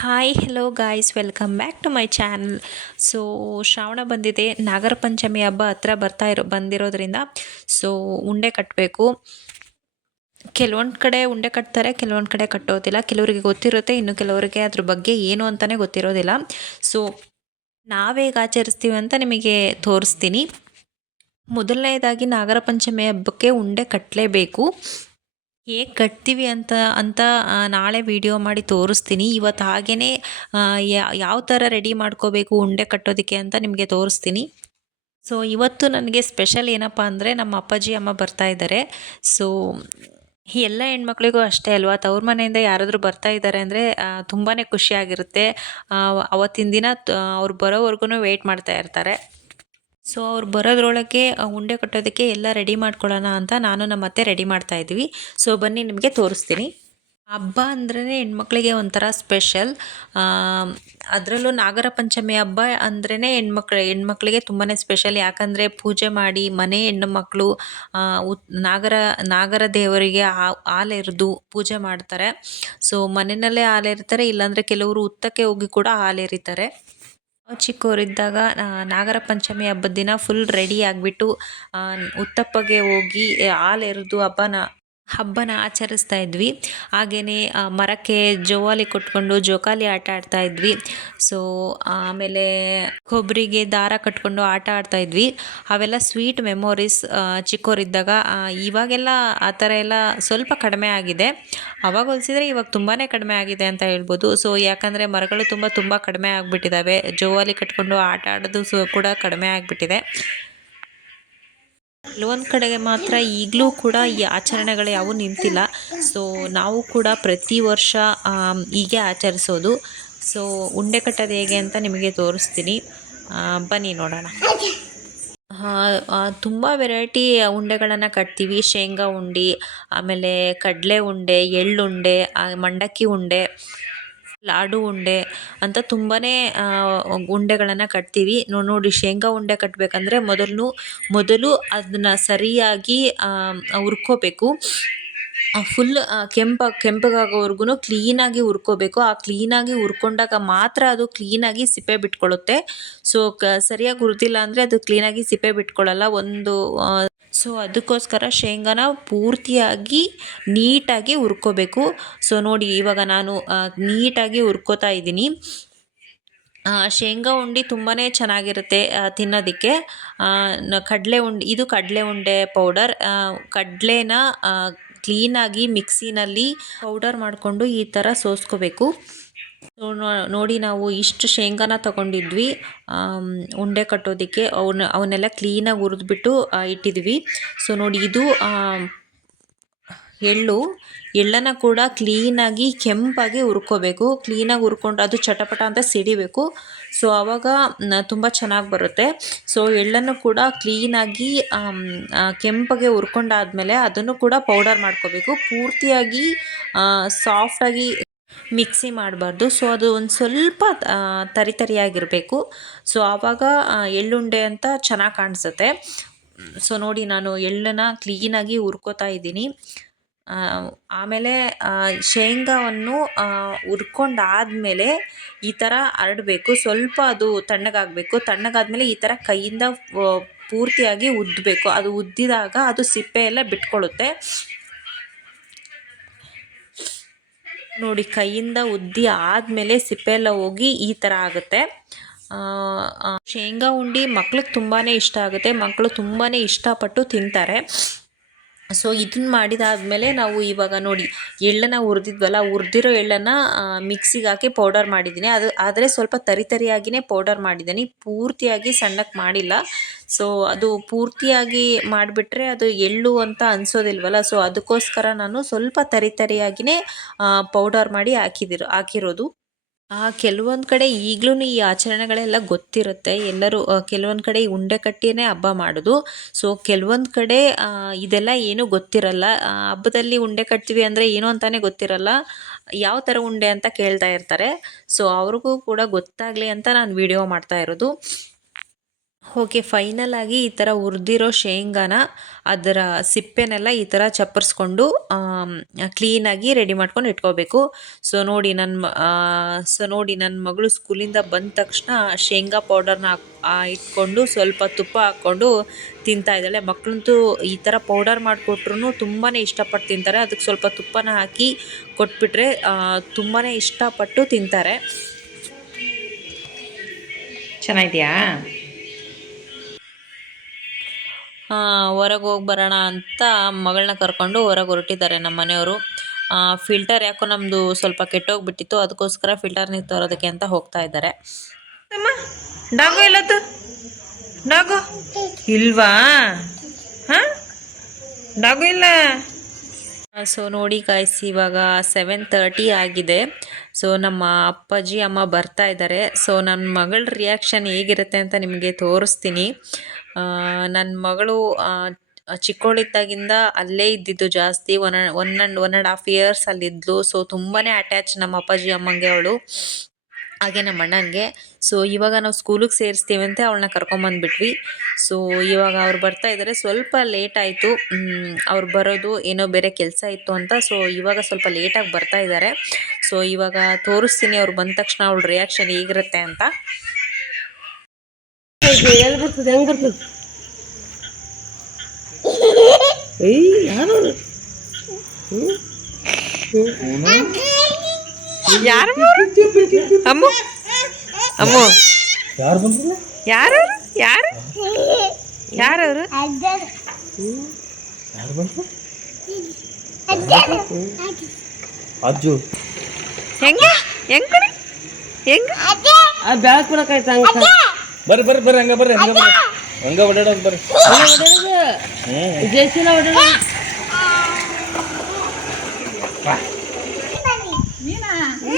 Hi hello guys welcome back to my channel so Shravana ಬಂದಿದೆ, ನಾಗರ ಪಂಚಮಿ ಹಬ್ಬ ಹತ್ರ ಬರ್ತಾ ಇರೋ, ಬಂದಿರೋದ್ರಿಂದ ಸೊ ಉಂಡೆ ಕಟ್ಟಬೇಕು ಕೆಲವೊಂದು ಕಡೆ ಉಂಡೆ ಕಟ್ತಾರೆ, ಕೆಲವೊಂದು ಕಡೆ ಕಟ್ಟೋದಿಲ್ಲ. ಕೆಲವರಿಗೆ ಗೊತ್ತಿರುತ್ತೆ, ಇನ್ನು ಕೆಲವರಿಗೆ ಅದ್ರ ಬಗ್ಗೆ ಏನು ಅಂತಲೇ ಗೊತ್ತಿರೋದಿಲ್ಲ. ಸೊ ನಾವೇಗ ಆಚರಿಸ್ತೀವಿ ಅಂತ ನಿಮಗೆ ತೋರಿಸ್ತೀನಿ. ಮೊದಲನೇದಾಗಿ ನಾಗರ ಪಂಚಮಿ ಹಬ್ಬಕ್ಕೆ ಉಂಡೆ ಕಟ್ಟಲೇಬೇಕು ಹೇಗೆ ಕಟ್ತೀವಿ ಅಂತ ಅಂತ ನಾಳೆ ವಿಡಿಯೋ ಮಾಡಿ ತೋರಿಸ್ತೀನಿ. ಇವತ್ತು ಹಾಗೇ ಯಾವ ಥರ ರೆಡಿ ಮಾಡ್ಕೋಬೇಕು ಉಂಡೆ ಕಟ್ಟೋದಕ್ಕೆ ಅಂತ ನಿಮಗೆ ತೋರಿಸ್ತೀನಿ. ಸೊ ಇವತ್ತು ನನಗೆ ಸ್ಪೆಷಲ್ ಏನಪ್ಪ ಅಂದರೆ ನಮ್ಮ ಅಪ್ಪಾಜಿ, ಅಮ್ಮ ಬರ್ತಾ ಇದ್ದಾರೆ ಸೊ ಎಲ್ಲ ಹೆಣ್ಮಕ್ಳಿಗೂ ಅಷ್ಟೇ ಅಲ್ವಾ? ತವ್ರ ಮನೆಯಿಂದ ಯಾರಾದರೂ ಬರ್ತಾ ಇದ್ದಾರೆ ಅಂದರೆ ತುಂಬಾ ಖುಷಿಯಾಗಿರುತ್ತೆ. ಅವತ್ತಿನ ದಿನ ಅವ್ರು ಬರೋವರೆಗೂ ವೆಯ್ಟ್ ಮಾಡ್ತಾ ಇರ್ತಾರೆ. ಸೊ ಅವ್ರು ಬರೋದ್ರೊಳಗೆ ಉಂಡೆ ಕಟ್ಟೋದಕ್ಕೆ ಎಲ್ಲ ರೆಡಿ ಮಾಡ್ಕೊಳ್ಳೋಣ ಅಂತ ನಾನು ನಮ್ಮ ಅತ್ತೆ ರೆಡಿ ಮಾಡ್ತಾ ಇದ್ವಿ ಸೊ ಬನ್ನಿ ನಿಮಗೆ ತೋರಿಸ್ತೀನಿ. ಹಬ್ಬ ಅಂದ್ರೆ ಹೆಣ್ಮಕ್ಳಿಗೆ ಒಂಥರ ಸ್ಪೆಷಲ್ ಅದರಲ್ಲೂ ನಾಗರ ಪಂಚಮಿ ಹಬ್ಬ ಅಂದ್ರೇ ಹೆಣ್ಮಕ್ಳು, ಹೆಣ್ಮಕ್ಳಿಗೆ ತುಂಬಾ ಸ್ಪೆಷಲ್ ಯಾಕಂದರೆ ಪೂಜೆ ಮಾಡಿ ಮನೆ ಹೆಣ್ಣು ಮಕ್ಕಳು ನಾಗರ ನಾಗರ ದೇವರಿಗೆ ಹಾಲೆರೆದು ಪೂಜೆ ಮಾಡ್ತಾರೆ. ಸೊ ಮನೆಯಲ್ಲೇ ಹಾಲೆರಿತಾರೆ ಇಲ್ಲಾಂದರೆ ಕೆಲವರು ಉತ್ತಕ್ಕೆ ಹೋಗಿ ಕೂಡ ಹಾಲೆರಿತಾರೆ ಚಿಕ್ಕವರಿದ್ದಾಗ ನಾಗರ ಪಂಚಮಿ ಹಬ್ಬದ ದಿನ ಫುಲ್ ರೆಡಿ ಆಗಿಬಿಟ್ಟು ಉತ್ತಪ್ಪಗೆ ಹೋಗಿ ಹಾಲೆರೆದು ಹಬ್ಬನ ಹಬ್ಬನ ಆಚರಿಸ್ತಾ ಇದ್ವಿ. ಹಾಗೆಯೇ ಮರಕ್ಕೆ ಜೋವಾಲಿ ಕೊಟ್ಕೊಂಡು ಜೋಕಾಲಿ ಆಟ ಆಡ್ತಾ ಇದ್ವಿ. ಸೊ ಆಮೇಲೆ ಕೊಬ್ಬರಿಗೆ ದಾರ ಕಟ್ಕೊಂಡು ಆಟ ಆಡ್ತಾ ಇದ್ವಿ. ಅವೆಲ್ಲ ಸ್ವೀಟ್ ಮೆಮೊರೀಸ್ ಚಿಕ್ಕವರಿದ್ದಾಗ ಇವಾಗೆಲ್ಲ ಆ ಥರ ಎಲ್ಲ ಸ್ವಲ್ಪ ಕಡಿಮೆ ಆಗಿದೆ. ಅವಾಗ ಹೋಲಿಸಿದ್ರೆ ಇವಾಗ ತುಂಬಾ ಕಡಿಮೆ ಆಗಿದೆ ಅಂತ ಹೇಳ್ಬೋದು. ಸೊ ಯಾಕಂದರೆ ಮರಗಳು ತುಂಬ ತುಂಬ ಕಡಿಮೆ ಆಗಿಬಿಟ್ಟಿದ್ದಾವೆ ಜೋವಾಲಿ ಕಟ್ಕೊಂಡು ಆಟ ಆಡೋದು ಸೊ, ಕೂಡ ಕಡಿಮೆ ಆಗಿಬಿಟ್ಟಿದೆ. ಕೆಲವೊಂದು ಕಡೆಗೆ ಮಾತ್ರ ಈಗಲೂ ಕೂಡ ಈ ಆಚರಣೆಗಳು ಯಾವೂ ನಿಂತಿಲ್ಲ. ಸೊ ನಾವು ಕೂಡ ಪ್ರತಿ ವರ್ಷ ಹೀಗೆ ಆಚರಿಸೋದು. ಸೊ ಉಂಡೆ ಕಟ್ಟೋದು ಹೇಗೆ ಅಂತ ನಿಮಗೆ ತೋರಿಸ್ತೀನಿ. ಬನ್ನಿ ನೋಡೋಣ. ತುಂಬ ವೆರೈಟಿ ಉಂಡೆಗಳನ್ನು ಕಟ್ತೀವಿ. ಶೇಂಗಾ ಉಂಡೆ, ಆಮೇಲೆ ಕಡಲೆ ಉಂಡೆ, ಎಳ್ಳುಂಡೆ ಮಂಡಕ್ಕಿ ಉಂಡೆ. ಲಾಡು ಉಂಡೆ ಅಂತ ತುಂಬಾ ಉಂಡೆಗಳನ್ನು ಕಟ್ತೀವಿ. ನೋಡಿ, ಶೇಂಗಾ ಉಂಡೆ ಕಟ್ಟಬೇಕಂದ್ರೆ ಮೊದಲು ಮೊದಲು ಅದನ್ನ ಸರಿಯಾಗಿ ಹುರ್ಕೋಬೇಕು. ಫುಲ್ ಕೆಂಪ ಕೆಂಪಗಾಗೋವರೆಗೂ ಕ್ಲೀನಾಗಿ ಉರ್ಕೋಬೇಕು ಆ ಕ್ಲೀನಾಗಿ ಹುರ್ಕೊಂಡಾಗ ಮಾತ್ರ ಅದು ಕ್ಲೀನಾಗಿ ಸಿಪ್ಪೆ ಬಿಟ್ಕೊಳ್ಳುತ್ತೆ ಸೊ ಸರಿಯಾಗಿ ಹುರಿದಿಲ್ಲ ಅಂದರೆ ಅದು ಕ್ಲೀನಾಗಿ ಸಿಪ್ಪೆ ಬಿಟ್ಕೊಳ್ಳಲ್ಲ ಒಂದು ಸೊ ಅದಕ್ಕೋಸ್ಕರ ಶೇಂಗಾನ ಪೂರ್ತಿಯಾಗಿ ನೀಟಾಗಿ ಹುರ್ಕೋಬೇಕು. ಸೊ ನೋಡಿ, ಇವಾಗ ನಾನು ನೀಟಾಗಿ ಹುರ್ಕೋತಾ ಇದ್ದೀನಿ. ಶೇಂಗಾ ಉಂಡೆ ತುಂಬಾ ಚೆನ್ನಾಗಿರುತ್ತೆ ತಿನ್ನೋದಕ್ಕೆ. ಕಡಲೆ ಉಂಡೆ, ಇದು ಕಡಲೆ ಉಂಡೆ ಪೌಡರ್. ಕಡಲೆನ ಕ್ಲೀನಾಗಿ ಮಿಕ್ಸಿನಲ್ಲಿ ಪೌಡರ್ ಮಾಡಿಕೊಂಡು ಈ ಥರ ಸೋಸ್ಕೋಬೇಕು. ನೋಡಿ ನಾವು ಇಷ್ಟು ಶೇಂಗಾನ ತಗೊಂಡಿದ್ವಿ ಉಂಡೆ ಕಟ್ಟೋದಕ್ಕೆ. ಅವನ್ನ, ಅವನ್ನೆಲ್ಲ ಕ್ಲೀನಾಗಿ ಹುರಿದ್ಬಿಟ್ಟು ಇಟ್ಟಿದ್ವಿ. ಸೊ ನೋಡಿ ಇದು ಎಳ್ಳು. ಎಳ್ಳನ್ನು ಕೂಡ ಕ್ಲೀನಾಗಿ ಕೆಂಪಾಗಿ ಹುರ್ಕೋಬೇಕು. ಕ್ಲೀನಾಗಿ ಹುರ್ಕೊಂಡು ಅದು ಚಟಪಟ ಅಂತ ಸಿಡಿಬೇಕು. ಸೊ ಆವಾಗ ತುಂಬ ಚೆನ್ನಾಗಿ ಬರುತ್ತೆ. ಸೊ ಎಳ್ಳನ್ನು ಕೂಡ ಕ್ಲೀನಾಗಿ ಕೆಂಪಗೆ ಹುರ್ಕೊಂಡಾದ್ಮೇಲೆ ಅದನ್ನು ಕೂಡ ಪೌಡರ್ ಮಾಡ್ಕೋಬೇಕು. ಪೂರ್ತಿಯಾಗಿ ಸಾಫ್ಟಾಗಿ ಮಿಕ್ಸಿ ಮಾಡಬಾರ್ದು. ಸೊ ಅದು ಒಂದು ಸ್ವಲ್ಪ ತರಿ ತರಿಯಾಗಿರಬೇಕು. ಸೊ ಆವಾಗ ಎಳ್ಳುಂಡೆ ಅಂತ ಚೆನ್ನಾಗಿ ಕಾಣಿಸುತ್ತೆ. ಸೊ ನೋಡಿ ನಾನು ಎಳ್ಳನ್ನು ಕ್ಲೀನಾಗಿ ಹುರ್ಕೋತಾ ಇದ್ದೀನಿ. ಆಮೇಲೆ ಶೇಂಗಾವನ್ನು ಹುರ್ಕೊಂಡಾದ್ಮೇಲೆ ಈ ಥರ ಹರಡಬೇಕು ಸ್ವಲ್ಪ ಅದು ತಣ್ಣಗಾಗಬೇಕು. ತಣ್ಣಗಾದಮೇಲೆ ಈ ಥರ ಕೈಯಿಂದ ಪೂರ್ತಿಯಾಗಿ ಉದ್ದಬೇಕು ಅದು ಉದ್ದಿದಾಗ ಅದು ಸಿಪ್ಪೆ ಎಲ್ಲ ಬಿಟ್ಕೊಳ್ಳುತ್ತೆ ನೋಡಿ, ಕೈಯಿಂದ ಉದ್ದಿ ಆದಮೇಲೆ ಸಿಪ್ಪೆ ಎಲ್ಲ ಹೋಗಿ ಈ ಥರ ಆಗುತ್ತೆ. ಶೇಂಗಾ ಉಂಡಿ ಮಕ್ಳಿಗೆ ತುಂಬಾ ಇಷ್ಟ ಆಗುತ್ತೆ. ಮಕ್ಕಳು ತುಂಬಾ ಇಷ್ಟಪಟ್ಟು ತಿಂತಾರೆ. ಸೊ ಇದನ್ನ ಮಾಡಿದಾದಮೇಲೆ ನಾವು ಇವಾಗ ನೋಡಿ, ಎಳ್ಳನ್ನು ಹುರಿದಿದ್ವಲ್ಲ, ಹುರಿದಿರೋ ಎಳ್ಳನ್ನು ಮಿಕ್ಸಿಗೆ ಹಾಕಿ ಪೌಡರ್ ಮಾಡಿದ್ದೀನಿ ಅದು, ಆದರೆ ಸ್ವಲ್ಪ ತರಿ ತರಿಯಾಗಿಯೇ ಪೌಡರ್ ಮಾಡಿದ್ದೀನಿ ಪೂರ್ತಿಯಾಗಿ ಸಣ್ಣಕ್ಕೆ ಮಾಡಿಲ್ಲ. ಸೊ ಅದು ಪೂರ್ತಿಯಾಗಿ ಮಾಡಿಬಿಟ್ರೆ ಅದು ಎಳ್ಳು ಅಂತ ಅನಿಸೋದಿಲ್ವಲ್ಲ ಸೊ ಅದಕ್ಕೋಸ್ಕರ ನಾನು ಸ್ವಲ್ಪ ತರಿ ತರಿಯಾಗಿಯೇ ಪೌಡರ್ ಮಾಡಿ ಹಾಕಿದಿರೋ, ಹಾಕಿರೋದು. ಕೆಲವೊಂದು ಕಡೆ ಈಗಲೂ ಈ ಆಚರಣೆಗಳೆಲ್ಲ ಗೊತ್ತಿರುತ್ತೆ. ಎಲ್ಲರೂ ಕೆಲವೊಂದು ಕಡೆ ಈ ಉಂಡೆ ಕಟ್ಟಿಯೇ ಹಬ್ಬ ಮಾಡೋದು. ಸೊ ಕೆಲವೊಂದು ಕಡೆ ಇದೆಲ್ಲ ಏನೂ ಗೊತ್ತಿರಲ್ಲ. ಹಬ್ಬದಲ್ಲಿ ಉಂಡೆ ಕಟ್ತೀವಿ ಅಂದರೆ ಏನು ಅಂತಲೇ ಗೊತ್ತಿರಲ್ಲ. ಯಾವ ಥರ ಉಂಡೆ ಅಂತ ಕೇಳ್ತಾ ಇರ್ತಾರೆ. ಸೊ ಅವ್ರಿಗೂ ಕೂಡ ಗೊತ್ತಾಗಲಿ ಅಂತ ನಾನು ವಿಡಿಯೋ ಮಾಡ್ತಾ ಇರೋದು. ಓಕೆ ಫೈನಲ್ ಆಗಿ ಈ ಥರ ಹುರಿದಿರೋ ಶೇಂಗಾನ ಅದರ ಸಿಪ್ಪೆನೆಲ್ಲ ಈ ಥರ ಚಪ್ಪರಿಸ್ಕೊಂಡು ಕ್ಲೀನಾಗಿ ರೆಡಿ ಮಾಡ್ಕೊಂಡು ಇಟ್ಕೋಬೇಕು. ಸೊ ನೋಡಿ ನನ್ನ ಸೊ ನೋಡಿ ನನ್ನ ಮಗಳು ಸ್ಕೂಲಿಂದ ಬಂದ ತಕ್ಷಣ ಶೇಂಗಾ ಪೌಡರ್ನ ಇಟ್ಕೊಂಡು ಸ್ವಲ್ಪ ತುಪ್ಪ ಹಾಕ್ಕೊಂಡು ತಿಂತಾ ಇದ್ದಾಳೆ. ಮಕ್ಕಳಂತೂ ಈ ಥರ ಪೌಡರ್ ಮಾಡಿಕೊಟ್ರು ತುಂಬಾ ಇಷ್ಟಪಟ್ಟು ತಿಂತಾರೆ. ಅದಕ್ಕೆ ಸ್ವಲ್ಪ ತುಪ್ಪನ ಹಾಕಿ ಕೊಟ್ಬಿಟ್ರೆ ತುಂಬಾ ಇಷ್ಟಪಟ್ಟು ತಿಂತಾರೆ. ಚೆನ್ನಾಗಿದೆಯಾ? ಹೊರಗೆ ಹೋಗಿ ಬರೋಣ ಅಂತ ಮಗಳನ್ನ ಕರ್ಕೊಂಡು ಹೊರಗೆ ಹೊರಟಿದ್ದಾರೆ ನಮ್ಮ ಮನೆಯವರು. ಫಿಲ್ಟರ್ ಯಾಕೋ ನಮ್ಮದು ಸ್ವಲ್ಪ ಕೆಟ್ಟೋಗ್ಬಿಟ್ಟಿತ್ತು, ಅದಕ್ಕೋಸ್ಕರ ಫಿಲ್ಟರ್ ನೀರು ತರೋದಕ್ಕೆ ಅಂತ ಹೋಗ್ತಾ ಇದ್ದಾರೆ. Dog dog? ಇಲ್ವಾ? ಹಾಂ? ಡಾಗು ಇಲ್ಲ? ಸೊ ನೋಡಿ ಗಾಯ್ಸ್ ಇವಾಗ ಸೆವೆನ್ ತರ್ಟಿ ಆಗಿದೆ. ಸೊ ನಮ್ಮ ಅಪ್ಪಾಜಿ, ಅಮ್ಮ ಬರ್ತಾ ಇದ್ದಾರೆ. ಸೊ ನನ್ನ ಮಗಳ ರಿಯಾಕ್ಷನ್ ಹೇಗಿರುತ್ತೆ ಅಂತ ನಿಮಗೆ ತೋರಿಸ್ತೀನಿ. ನನ್ನ ಮಗಳು ಚಿಕ್ಕವಳಿದ್ದಾಗಿಂದ ಅಲ್ಲೇ ಇದ್ದಿದ್ದು ಜಾಸ್ತಿ. One one and one and half years ಅಲ್ಲಿದ್ಲು. So ತುಂಬಾ ಅಟ್ಯಾಚ್ ನಮ್ಮ ಅಪ್ಪಾಜಿ, ಅಮ್ಮಂಗೆ ಅವಳು. ಹಾಗೆ ನಮ್ಮ ಅಣ್ಣನಿಗೆ. ಸೊ ಇವಾಗ ನಾವು ಸ್ಕೂಲಿಗೆ ಸೇರಿಸ್ತೀವಿ ಅಂತ ಅವಳನ್ನ ಕರ್ಕೊಂಬಂದ್ಬಿಟ್ವಿ ಸೊ ಇವಾಗ ಅವ್ರು ಬರ್ತಾ ಇದ್ದಾರೆ ಸ್ವಲ್ಪ ಲೇಟ್ ಆಯಿತು. ಅವ್ರು ಬರೋದು ಏನೋ ಬೇರೆ ಕೆಲಸ ಇತ್ತು ಅಂತ. ಸೊ ಇವಾಗ ಸ್ವಲ್ಪ ಲೇಟಾಗಿ ಬರ್ತಾ ಇದ್ದಾರೆ ಸೊ ಇವಾಗ ತೋರಿಸ್ತೀನಿ ಅವ್ರು ಬಂದ ತಕ್ಷಣ ಅವಳ ರಿಯಾಕ್ಷನ್ ಹೇಗಿರುತ್ತೆ ಅಂತ. ಹೆಂಗೆ ಯಾರು ಅಮ್ಮ? ಅಮ್ಮ? ಯಾರು ಯಾರು ಯಾರು? ಯಾರವರು? ಯಾರು ಬಂದ್ರು ಅಜ್ಜು. ಹೆಂಗೆ? ಹೆಂಗ್ ಕಡೆ? ಹೆಂಗ್? ಆ ಬ್ಯಾಗ್ ಕೊಡಕಾಯ್ತು ಹಂಗ? ಬರ್ರಿ ಬರ್ರಿ ಬರ್ರಿ ಹಂಗ ಬರ್ರಿ ಹಂಗ ಬರ್ರಿ. ಹಂಗ ಓಡಾಡೋದು ಬರ್ರಿ. ಹ್ಮ್. ಜೈಸಿನ ಹೊಡೆದ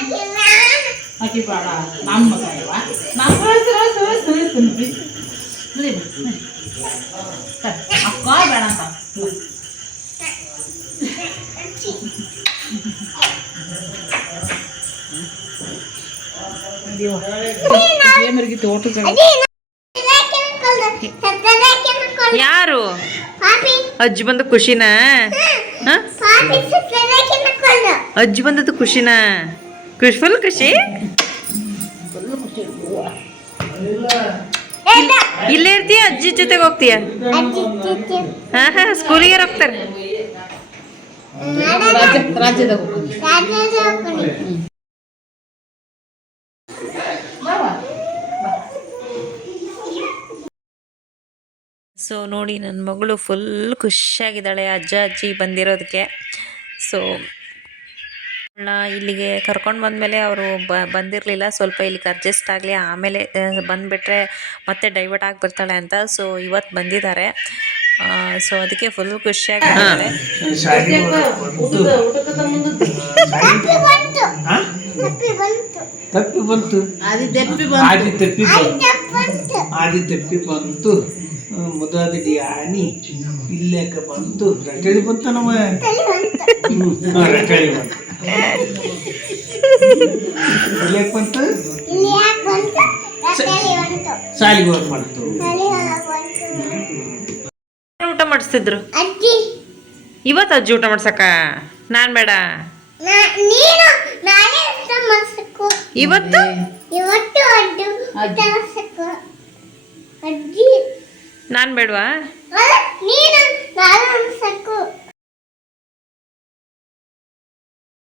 ಇಲ್ಲಿ ಇದು ಹೊರಗಡೆ ಮಳೆ ಇಲ್ಲ ಮಳೆ ಖುಷಿನ ಬೆಂಡ್ ಯಾರು? ಅಜ್ಜಿ ಬಂದ ಖುಷಿನ? ಹ? ಅಜ್ಜಿ ಬಂದದ್ದು ಖುಷಿನ? ಖುಷಿ ಫುಲ್ ಖುಷಿ? ಇಲ್ಲೇ ಇರ್ತೀಯ ಅಜ್ಜಿ ಜೊತೆಗೆ ಹೋಗ್ತೀಯ? ಹಾ ಹಾ ಸ್ಕೂಲಿಗೆ ಹೋಗ್ತಾರೆ? ಸೊ ನೋಡಿ ನನ್ನ ಮಗಳು ಫುಲ್ ಖುಷಿಯಾಗಿದ್ದಾಳೆ ಅಜ್ಜ ಅಜ್ಜಿ ಬಂದಿರೋದಕ್ಕೆ. ಸೊ ಇಲ್ಲಿಗೆ ಕರ್ಕೊಂಡು ಬಂದಮೇಲೆ ಅವರು ಬ ಬಂದಿರಲಿಲ್ಲ. ಸ್ವಲ್ಪ ಇಲ್ಲಿಗೆ ಅಡ್ಜಸ್ಟ್ ಆಗಲಿ ಆಮೇಲೆ ಬಂದುಬಿಟ್ರೆ ಮತ್ತೆ ಡೈವರ್ಟ್ ಆಗಿ ಬರ್ತಾಳೆ ಅಂತ. ಸೊ ಇವತ್ತು ಬಂದಿದ್ದಾರೆ ಸೊ ಅದಕ್ಕೆ ಫುಲ್ ಖುಷಿಯಾಗಿದ್ದಾರೆ ತಪ್ಪಿ ಬಂತು. ಆದಿ ತಪ್ಪಿ ಬಂತು. ಆದಿ ತಪ್ಪಿ ಬಂತು. ಇಲ್ಲೇಕ ಬಂತು. ರಟಳಿ ಬಂತು. ನಮ್ಮ ರಟಳಿ ಬಂತು. ಹೋಗಿ ಮಾಡ್ತು ಊಟ ಮಾಡಿಸ್ತಿದ್ರು? ಇವತ್ತು ಅಜ್ಜಿ ಊಟ ಮಾಡ್ಸಕ್ಕ? ನಾನು ಬೇಡ. ನೀನು ನಾನೇ ಊಟ ಇವತ್ತು? ಇವತ್ತು ಅಡ್ಡು ಊಟ ಮಾಡ್ಸಕ್ಕು. ಅಜ್ಜಿ. ನಾನು ಬೇಡವಾ?